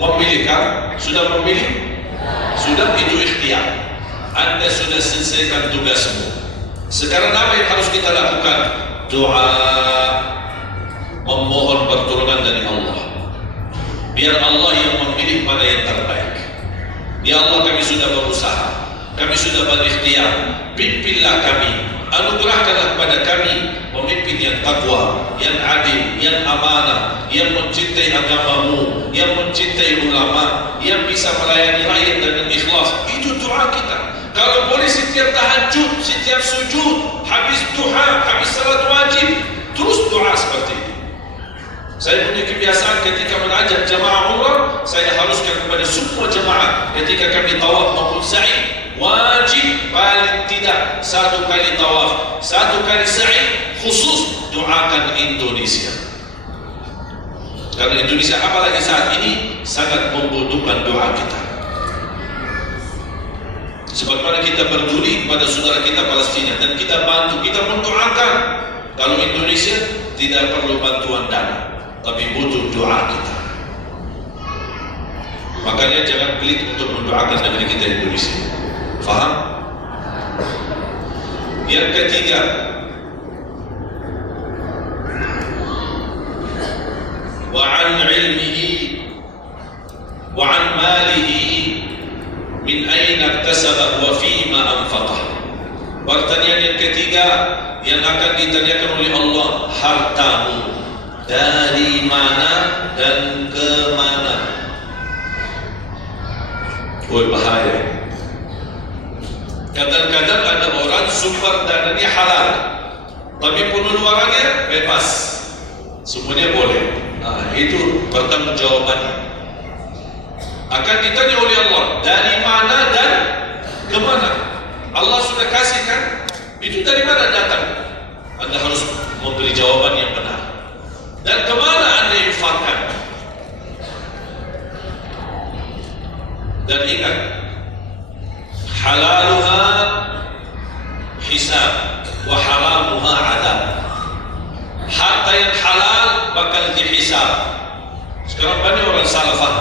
memilih kan? Sudah memilih? Sudah, itu ikhtiar. Anda sudah selesaikan tugasmu. Sekarang apa yang harus kita lakukan? Doa, memohon pertolongan dari Allah. Biar Allah yang memilih mana yang terbaik. Ya Allah, kami sudah berusaha, kami sudah berikhtiar. Pimpinlah kami, anugerahkanlah kepada kami pemimpin yang takwa, yang adil, yang amanah, yang mencintai agamamu, yang mencintai ulama, yang bisa melayani rakyat dengan ikhlas. Itu doa kita. Kalau boleh setiap tahajud, setiap sujud, habis duha, habis salat wajib, terus doa seperti itu. Saya punya kebiasaan ketika mengajak jamaah umrah, saya haruskan kepada semua jamaah ketika kami tawaf maupun sa'i, wajib paling tidak 1 kali tawaf, 1 kali sa'i, khusus doakan Indonesia. Karena Indonesia apalagi saat ini sangat membutuhkan doa kita. Sebagaimana kita peduli pada saudara kita Palestina dan kita bantu, kita mendoakan. Kalau Indonesia tidak perlu bantuan dana, tapi butuh doa kita. Makanya jangan pelit untuk mendoakan negeri kita Indonesia. Faham? Yang ketiga, wa an ilmihi wa an malihi min aina iktasaba wa fima anfaqah. Pertanyaan yang ketiga, yang akan ditanyakan oleh Allah, hartamu dari mana dan ke mana. Bahaya. Kadang-kadang ada orang sumber dananya halal, tapi pengeluarannya bebas, semuanya boleh. Itu pertanggungjawabannya. Akan ditanya oleh Allah dari mana dan ke mana. Allah sudah kasihkan, itu dari mana datang? Anda harus memberi jawaban yang benar. Dan ke mana Anda infakkan? Dan ingat, halaluha hisab wa haramuha adab. Harta yang halal bakal dihisab. Sekarang banyak orang salah faham.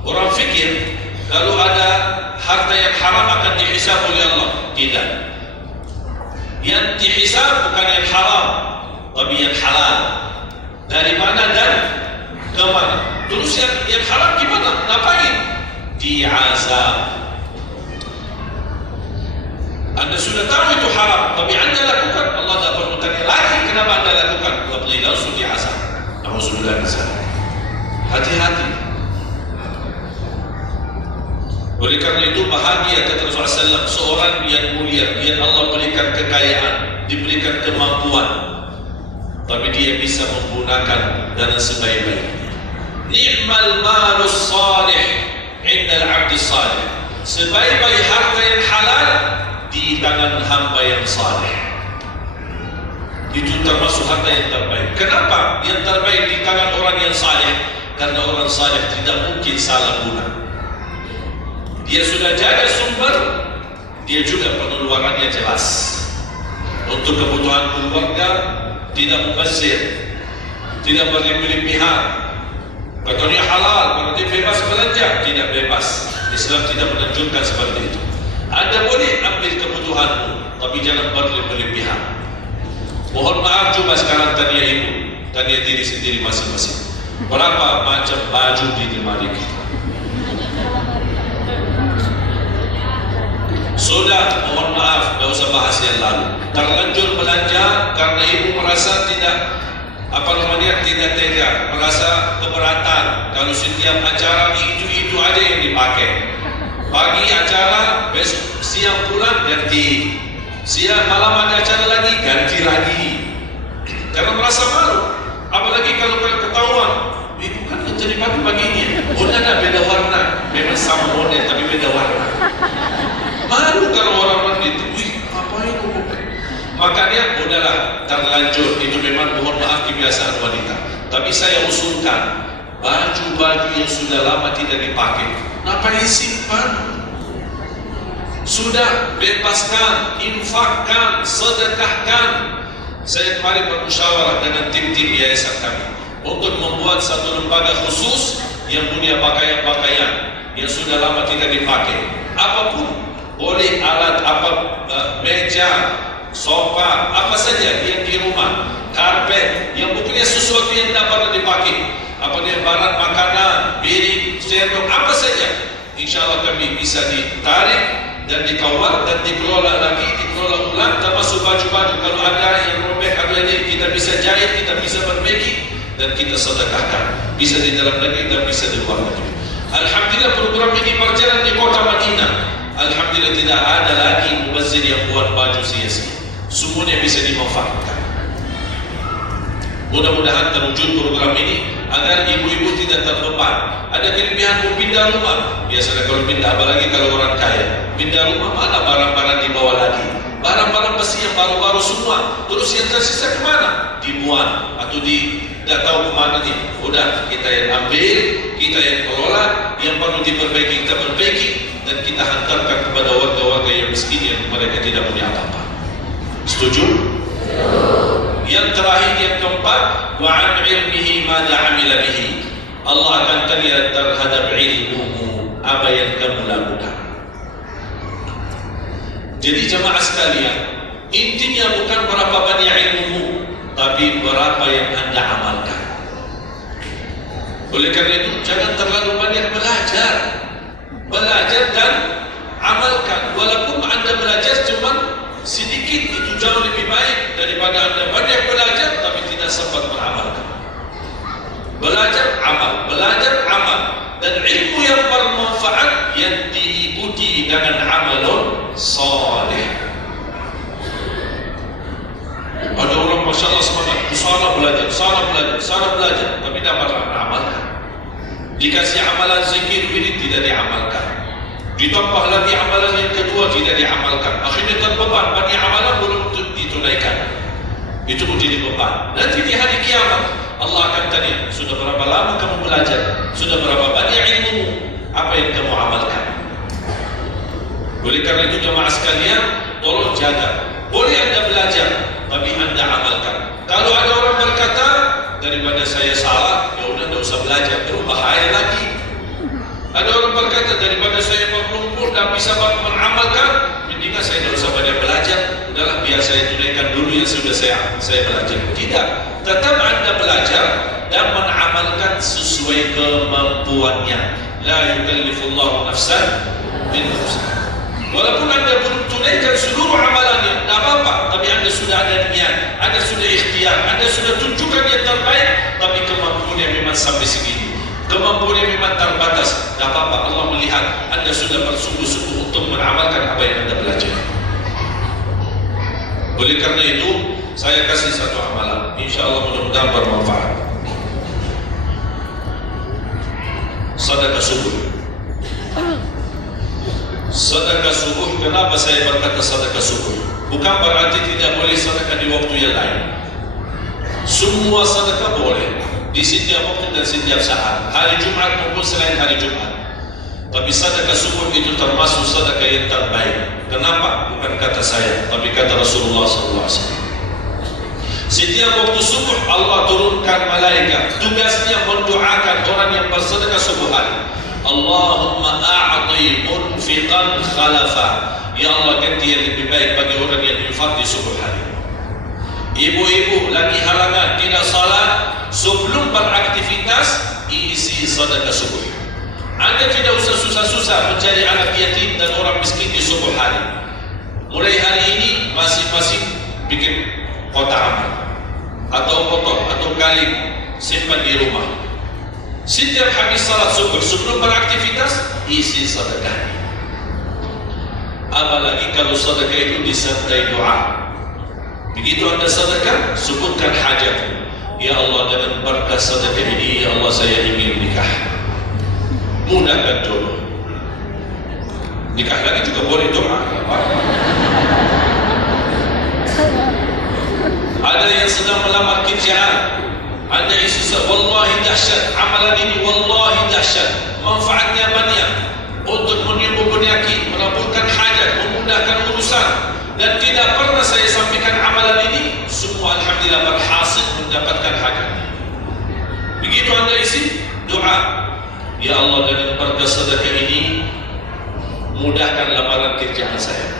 Orang fikir kalau ada harta yang haram akan dihisab oleh Allah. Tidak. Yang dihisab bukan yang haram, tapi yang halal. Dari mana dan ke mana. Terus yang haram gimana? Ngapain? Diazab. Anda sudah tahu itu haram, tapi Anda lakukan, Allah tak perlu tanya lagi kenapa Anda lakukan. Allah boleh langsung diazab. Nauzubillah min dzalik. Hati-hati. Oleh karena itu bahagia kata Rasulullah SAW, seorang yang mulia, yang Allah berikan kekayaan, diberikan kemampuan, tapi dia bisa menggunakan dana sebaik-baiknya. Ni'mal malus salih indal abdi salih. Sebaik-baik harta yang halal di tangan hamba yang saleh. Itu termasuk harta yang terbaik. Kenapa yang terbaik di tangan orang yang saleh? Karena orang saleh tidak mungkin salah guna. Dia sudah jaga sumber, dia juga pengeluarannya jelas. Untuk kebutuhan keluarga, tidak mubazir, tidak berlebih-lebihan. Katanya halal, berarti bebas belanja, tidak bebas. Islam tidak menunjukkan seperti itu. Anda boleh ambil kebutuhanmu, tapi jangan berlebihan. Mohon maaf, coba sekarang tanya ibu, tanya diri sendiri masing-masing. Berapa macam baju di lemari kita? Sudah, mohon maaf, tidak usah bahas yang lalu. Terlanjur belanja karena ibu merasa tidak tidak tega, merasa keberatan kalau setiap acara itu aja yang dipakai. Pagi acara, besok siang pulang ganti, siang malam ada acara lagi ganti lagi. Karena merasa malu, apalagi kalau ketahuan, ibu kan jadi pagi ini, udah beda warna, memang sama model tapi beda warna. Malu kalau orang gitu, ngapain kamu? Makanya udahlah, terlanjur, itu memang mohon maaf kebiasaan wanita. Tapi saya usulkan baju-baju yang sudah lama tidak dipakai, ngapain simpan? Sudah, bebaskan, infakkan, sedekahkan. Saya kemarin bermusyawarah dengan tim-tim yayasan kami untuk membuat satu lembaga khusus yang punya pakaian-pakaian yang sudah lama tidak dipakai. Apapun, boleh alat meja, sofa, apa saja yang di rumah, karpet, yang bukannya sesuatu yang tidak pernah dipakai. Barang makanan, piring, sendok, apa saja, insya Allah kami bisa ditarik dan dikawal dan dikelola lagi, dikelola ulang, termasuk baju-baju kalau ada yang robek, ada ini kita bisa jahit, kita bisa perbaiki dan kita sedekahkan, bisa di dalam negeri dan bisa di luar negeri. Alhamdulillah program ini berjalan di kota Madinah. Alhamdulillah tidak ada lagi mubazir yang buat baju sia-sia, semuanya bisa dimanfaatkan. Mudah-mudahan terwujud program ini agar ibu-ibu tidak terbeban. Ada kelebihan pindah rumah. Biasanya kalau pindah, apalagi kalau orang kaya, pindah rumah mana barang-barang dibawa lagi? Barang-barang besi yang baru-baru semua. Terus yang tersisa kemana? Dibuang atau tidak tahu kemana nih. Udah, kita yang ambil, kita yang kelola, yang perlu diperbaiki kita perbaiki, dan kita hantarkan kepada warga-warga yang miskin yang mereka tidak punya apa-apa. Setuju? Yang terakhir, yang keempat, wa an ilmihi madza amila bihi. Allah akan tanya terhadap ilmumu, apa yang kamu lakukan. Jadi jemaah sekalian, intinya bukan berapa banyak ilmumu, tapi berapa yang Anda amalkan. Oleh karena itu, jangan terlalu banyak belajar. Belajar dan amalkan. Walaupun Anda belajar cuma sedikit, itu jauh lebih baik daripada Anda banyak belajar tapi tidak sempat beramalkan. Belajar, amal, belajar, amal. Dan ilmu yang bermanfaat yang diikuti dengan amalun salih. Ada orang Masya Allah semangat, sana belajar, tapi tak pernah beramalkan. Dikasih amalan zikir ini tidak diamalkan. Ditambah lagi amalan yang kedua tidak diamalkan. Akhirnya terbeban, banyak amalan belum ditunaikan. Itu menjadi beban. Nanti di hari kiamat Allah akan tanya, sudah berapa lama kamu belajar? Sudah berapa banyak ilmu? Apa yang kamu amalkan? Oleh karena itu jemaah sekalian, tolong jaga. Boleh Anda belajar, tapi Anda amalkan. Kalau ada orang berkata, daripada saya salah, ya udah tidak usah belajar, terus bahaya lagi. Ada orang berkata, daripada saya berlumpur dan bisa mengamalkan, mendingan saya tidak usah banyak belajar, udahlah biar saya tunaikan dulu yang sudah saya belajar. Tidak, tetap Anda belajar dan mengamalkan sesuai kemampuannya. La yukallifullahu nafsan illa wus'aha. Walaupun Anda belum tunaikan seluruh amalannya, tidak apa-apa, tapi Anda sudah ada niat, Anda sudah ikhtiar, Anda sudah tunjukkan yang terbaik, tapi kemampuannya memang sampai segini, kemampuannya memang terbatas, tidak apa-apa. Allah melihat Anda sudah bersungguh-sungguh untuk mengamalkan apa yang Anda belajar. Oleh karena itu, saya kasih satu amalan, insya Allah mudah-mudahan bermanfaat. Sedekah subuh. Sedekah subuh, kenapa saya berkata sedekah subuh? Bukan berarti tidak boleh sedekah di waktu yang lain. Semua sedekah boleh di setiap waktu dan setiap saat, hari Jumat maupun selain hari Jumat. Tapi sedekah subuh itu termasuk sedekah yang terbaik. Kenapa? Bukan kata saya, tapi kata Rasulullah SAW. Setiap waktu subuh Allah turunkan malaikat, tugasnya mendoakan orang yang bersedekah subuh hari. Allahumma a'ti munfiqan khalafa. Ya Allah, ganti yang lebih baik bagi orang yang infak di subuh hari. Ibu-ibu lagi halangan tidak salat, sebelum beraktivitas isi sedekah subuh. Anda tidak usah susah-susah mencari anak yatim dan orang miskin di subuh hari. Mulai hari ini masing-masing bikin kotak amal atau kotak atau kalim, simpan di rumah. Setiap habis salat subuh sebelum beraktivitas isi sedekah. Apalagi kalau sedekah itu disertai doa. Begitu Anda sedekah, sebutkan hajat. Ya Allah, dengan berkah sedekah ini, ya Allah, saya ingin nikah. Mudahkan jodoh. Nikah lagi juga boleh doa. Ada yang sedang melamar kerjaan, Anda isi, wallahi dahsyat amalan ini, wallahi dahsyat, manfaatnya banyak untuk menyembuh penyakit, menabulkan hajat, memudahkan urusan. Dan tidak pernah saya sampaikan amalan ini, semua alhamdulillah berhasil mendapatkan hajat. Begitu Anda isi doa, ya Allah, dengan berkah sedekah ini mudahkan lamaran kerjaan saya.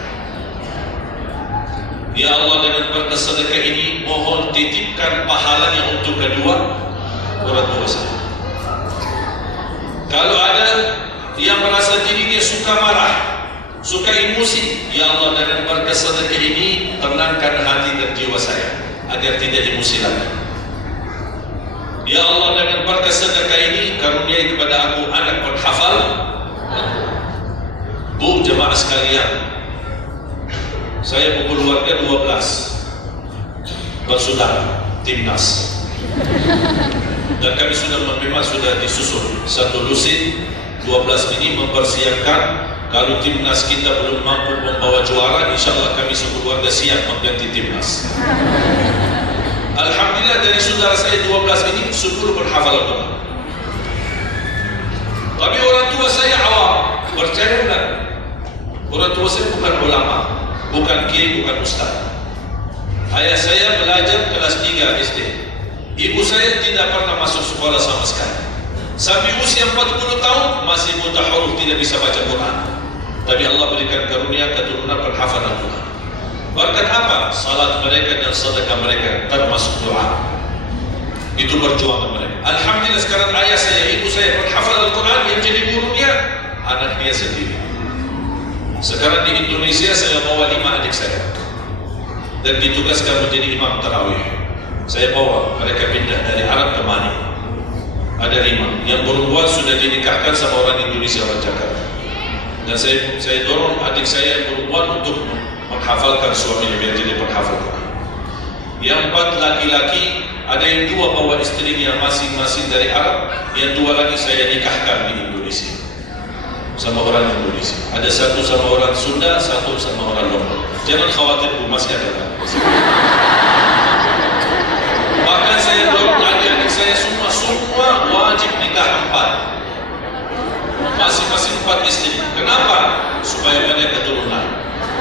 Ya Allah, dengan berkah sedekah ini mohon titipkan pahalanya untuk kedua orang tua saya. Kalau ada yang merasa dirinya suka marah, suka emosi, ya Allah, dengan berkah sedekah ini tenangkan hati dan jiwa saya agar tidak emosi lagi. Ya Allah, dengan berkah sedekah ini karuniai kepada aku anak penghafal. Bu, jemaah sekalian, saya berkeluarga 12 bersaudara, timnas. Dan kami memang sudah disusun satu lusin, 12 ini mempersiapkan kalau timnas kita belum mampu membawa juara, insya Allah kami sekeluarga siap mengganti timnas. Alhamdulillah dari saudara saya 12 ini 10 berhafal Al-Quran. Tapi orang tua saya awam, percaya bukan? Orang tua saya bukan ulama, bukan kiai, bukan ustaz. Ayah saya belajar kelas 3 SD. Ibu saya tidak pernah masuk sekolah sama sekali. Sampai usia 40 tahun masih buta huruf, tidak bisa baca Quran. Tapi Allah berikan karunia keturunan penghafal Al-Quran. Berkat apa? Salat mereka dan sedekah mereka termasuk doa. Itu perjuangan mereka. Alhamdulillah sekarang ayah saya, ibu saya penghafal Al-Quran, yang jadi gurunya anak dia sendiri. Sekarang di Indonesia saya bawa 5 adik saya. dan ditugaskan menjadi imam tarawih. Saya bawa mereka pindah dari Arab ke Mani. Ada 5 yang perempuan sudah dinikahkan sama orang Indonesia, orang Jakarta. Dan saya dorong adik saya yang perempuan untuk menghafalkan suaminya biar jadi penghafal Quran. Yang 4 laki-laki, ada yang 2 bawa istrinya masing-masing dari Arab, yang 2 lagi saya nikahkan di Indonesia sama orang Indonesia. Ada 1 sama orang Sunda, 1 sama orang Lombok. Jangan khawatir Bu, masih ada lagi. Bahkan saya dorong adik-adik saya semua wajib nikah 4, masing-masing 4 istri. Kenapa? Supaya banyak keturunan.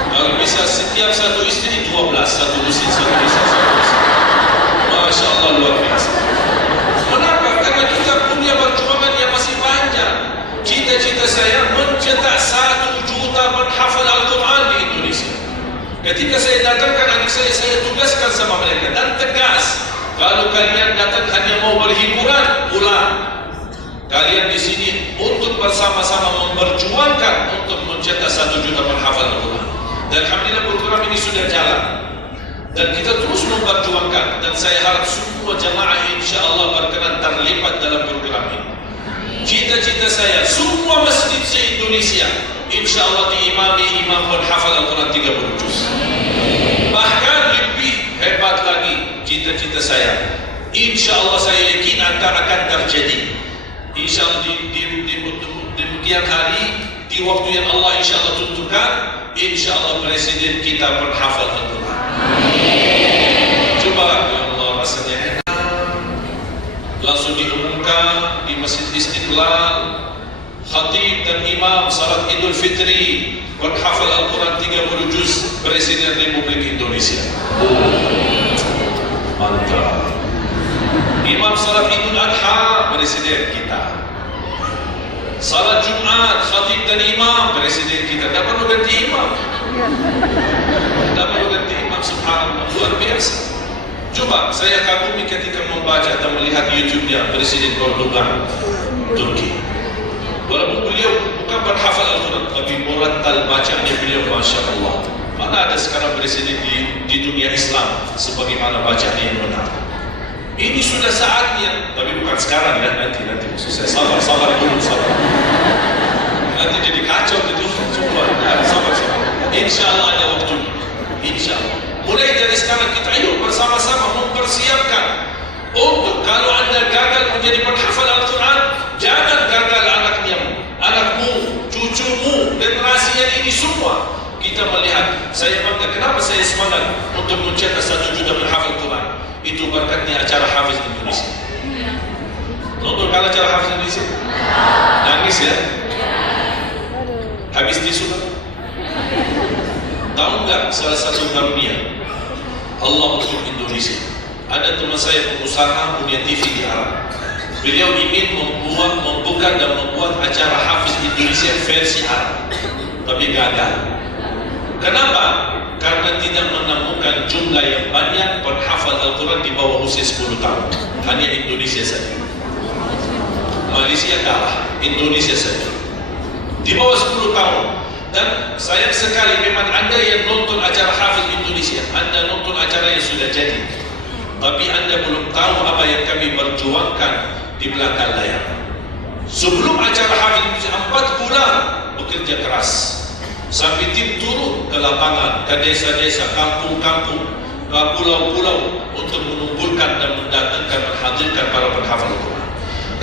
Kalau bisa setiap 1 istri 12, 1 lusin, 1 lusin, 1 lusin. Masya Allah, luar biasa. Kenapa? Karena kita punya perjuangan yang masih panjang. Cita-cita saya mencetak 1 juta penghafal Al-Quran di Indonesia. Ketika saya datangkan adik saya tugaskan sama mereka dan tegas. Kalau kalian datang hanya mau berhiburan, pulang. Kalian di sini untuk bersama-sama memperjuangkan untuk mencetak 1 juta penghafal Al-Quran. Dan alhamdulillah program ini sudah jalan. Dan kita terus memperjuangkan. Dan saya harap semua jamaah insya Allah berkenan terlibat dalam program ini. Cita-cita saya, semua masjid se-Indonesia insya Allah diimami imam penghafal Al-Quran 30 juz. Bahkan lebih hebat lagi cita-cita saya, insya Allah saya yakin akan terjadi. Insya Allah di kemudian hari, di waktu yang Allah insya Allah tentukan, insya Allah presiden kita penghafal Al-Quran. Coba ya Allah, rasanya enak. Langsung diumumkan di Masjid Istiqlal, khatib dan imam salat Idul Fitri penghafal Al-Quran 30 juz, Presiden Republik Indonesia. Mantap. Imam salat Idul Adha, Presiden kita. Salat Jumat, khatib dan imam, Presiden kita. Tak perlu ganti imam. Tak perlu ganti imam, subhanallah, luar biasa. Coba saya kagumi ketika membaca dan melihat YouTube-nya Presiden Erdogan Turki. Walaupun beliau bukan berhafal Al-Quran, tapi murattal bacanya beliau, Masya Allah. Mana ada sekarang presiden di dunia Islam sebagaimana bacaan yang benar. Ini sudah saatnya, tapi bukan sekarang ya, nanti maksud saya sabar dulu. Nanti jadi kacau gitu, coba sabar. Insya Allah ada waktunya, insya Allah. Mulai dari sekarang kita ayo bersama-sama mempersiapkan untuk kalau anda gagal menjadi penghafal Al-Quran, jangan gagal anakmu, cucumu, generasi yang ini semua. Kita melihat, saya bangga, kenapa saya semangat untuk mencetak 1 juta penghafal Quran? Itu berkatnya acara Hafiz Indonesia. Nonton kalau acara Hafiz Indonesia? Nangis ya? Habis tisu. Tahu nggak salah satu karunia Allah untuk Indonesia? Ada teman saya pengusaha punya TV di Arab. Beliau ingin membuka dan membuat acara Hafiz Indonesia versi Arab, tapi gagal. Kenapa? Karena tidak menemukan jumlah yang banyak penghafal Al-Quran di bawah usia 10 tahun. Hanya Indonesia saja. Malaysia kalah, Indonesia saja di bawah 10 tahun. Dan sayang sekali memang anda yang nonton acara Hafiz Indonesia, anda nonton acara yang sudah jadi, tapi anda belum tahu apa yang kami perjuangkan di belakang layar. Sebelum acara Hafiz Indonesia 4 bulan bekerja keras, sampai tim turun ke lapangan, ke desa-desa, kampung-kampung, ke pulau-pulau untuk mengumpulkan dan mendatangkan, menghadirkan para penghafal Al-Quran.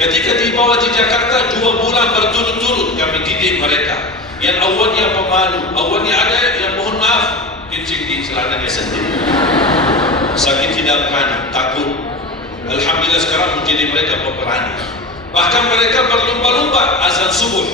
Ketika dibawa di Jakarta 2 bulan berturut-turut kami didik mereka. Yang awalnya pemalu, awalnya ada yang mohon maaf kencing di celananya sendiri, sakit tidak berani, takut. Alhamdulillah sekarang menjadi mereka pemberani. Bahkan mereka berlomba-lomba azan subuh.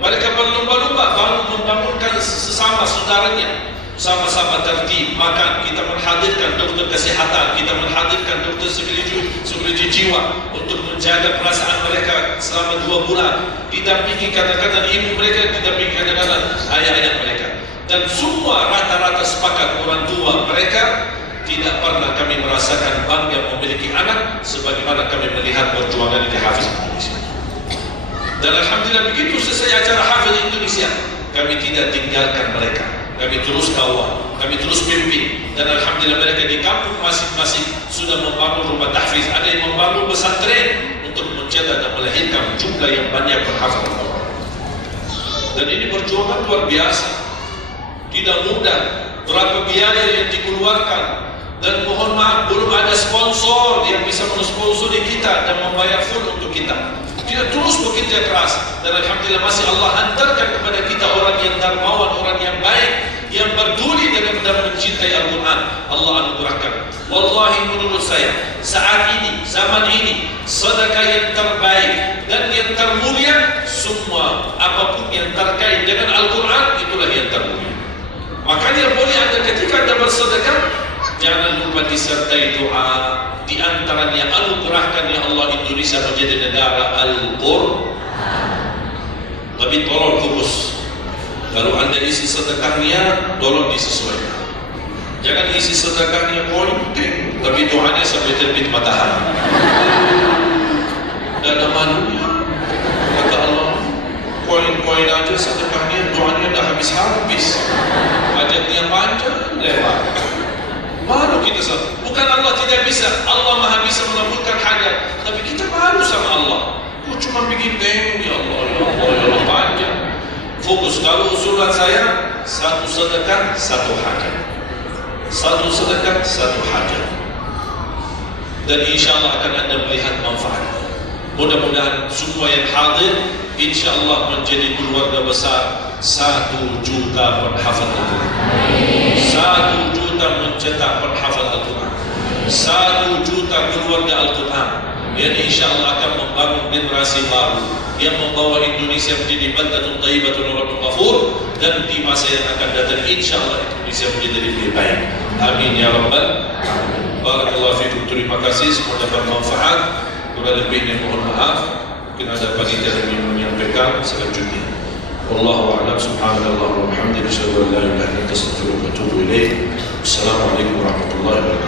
Mereka berlomba-lomba membangunkan sesama saudaranya, sama-sama tertib makan. Kita menghadirkan dokter kesehatan, kita menghadirkan dokter psikologi jiwa untuk menjaga perasaan mereka selama 2 bulan. Didampingi kadang-kadang ibu mereka, didampingi kadang-kadang ayah-ayah mereka. Dan semua rata-rata sepakat orang tua mereka tidak pernah kami merasakan bangga memiliki anak sebagaimana kami melihat perjuangan di Hafiz Indonesia. Dan alhamdulillah begitu selesai acara Hafiz Indonesia, kami tidak tinggalkan mereka. Kami terus kawal, kami terus pimpin, dan alhamdulillah mereka di kampung masing-masing sudah membangun rumah tahfiz, ada yang membangun pesantren untuk mencetak dan melahirkan jumlah yang banyak penghafal Al-Quran. Dan ini perjuangan luar biasa, tidak mudah, berapa biaya yang dikeluarkan, dan mohon maaf belum ada sponsor yang bisa mensponsori kita dan membayar full untuk kita. Kita terus bekerja keras, dan alhamdulillah masih Allah hantarkan kepada kita orang yang dermawan, orang yang baik, yang peduli dengan mencintai Al-Quran. Allah anugerahkan. Wallahi menurut saya saat ini, zaman ini, sedekah yang terbaik dan yang termulia, semua apapun yang terkait dengan Al-Quran itulah yang termulia. Makanya boleh Anda ketika Anda bersedekah, jangan lupa disertai doa. Di antaranya anugerahkan ya Allah Indonesia menjadi negara Al-Quran. Tapi tolong fokus. Kalau Anda isi sedekahnya, tolong disesuaikan. Jangan isi sedekahnya koin, tapi doanya sampai terbit matahari. Tidak ada malunya. Kata Allah, koin-koin aja sedekahnya, doanya dah habis-habis. Hajatnya panjang, lewat. Malu kita sama. Bukan Allah tidak bisa, Allah maha bisa mengabulkan hajat, tapi kita malu sama Allah. Kok cuma bikin tengok, ya Allah, ya Allah, ya Allah, panjang. Fokus. Kalau usulan saya, satu sedekah, satu hajat. Satu sedekah, satu hajat. Dan insya Allah akan Anda melihat manfaat. Mudah-mudahan semua yang hadir, insya Allah menjadi keluarga besar 1 juta penghafal Al-Quran. 1 juta mencetak penghafal Al-Quran. 1 juta keluarga Al-Quran yang insya Allah akan membangun generasi baru yang membawa Indonesia menjadi baldatun thayyibatun wa rabbun ghafur, dan di masa yang akan datang insya Allah Indonesia menjadi lebih baik. Amin ya rabbal alamin. Barakallahu fikum. Terima kasih, semoga bermanfaat. Kurang lebihnya mohon maaf. Mungkin ada panitia yang menyampaikan selanjutnya. Wallahu a'lam. Subhanallah wa bihamdihi, asyhadu an la ilaha illa anta, astaghfiruka wa atubu ilaik. Assalamualaikum warahmatullahi wabarakatuh.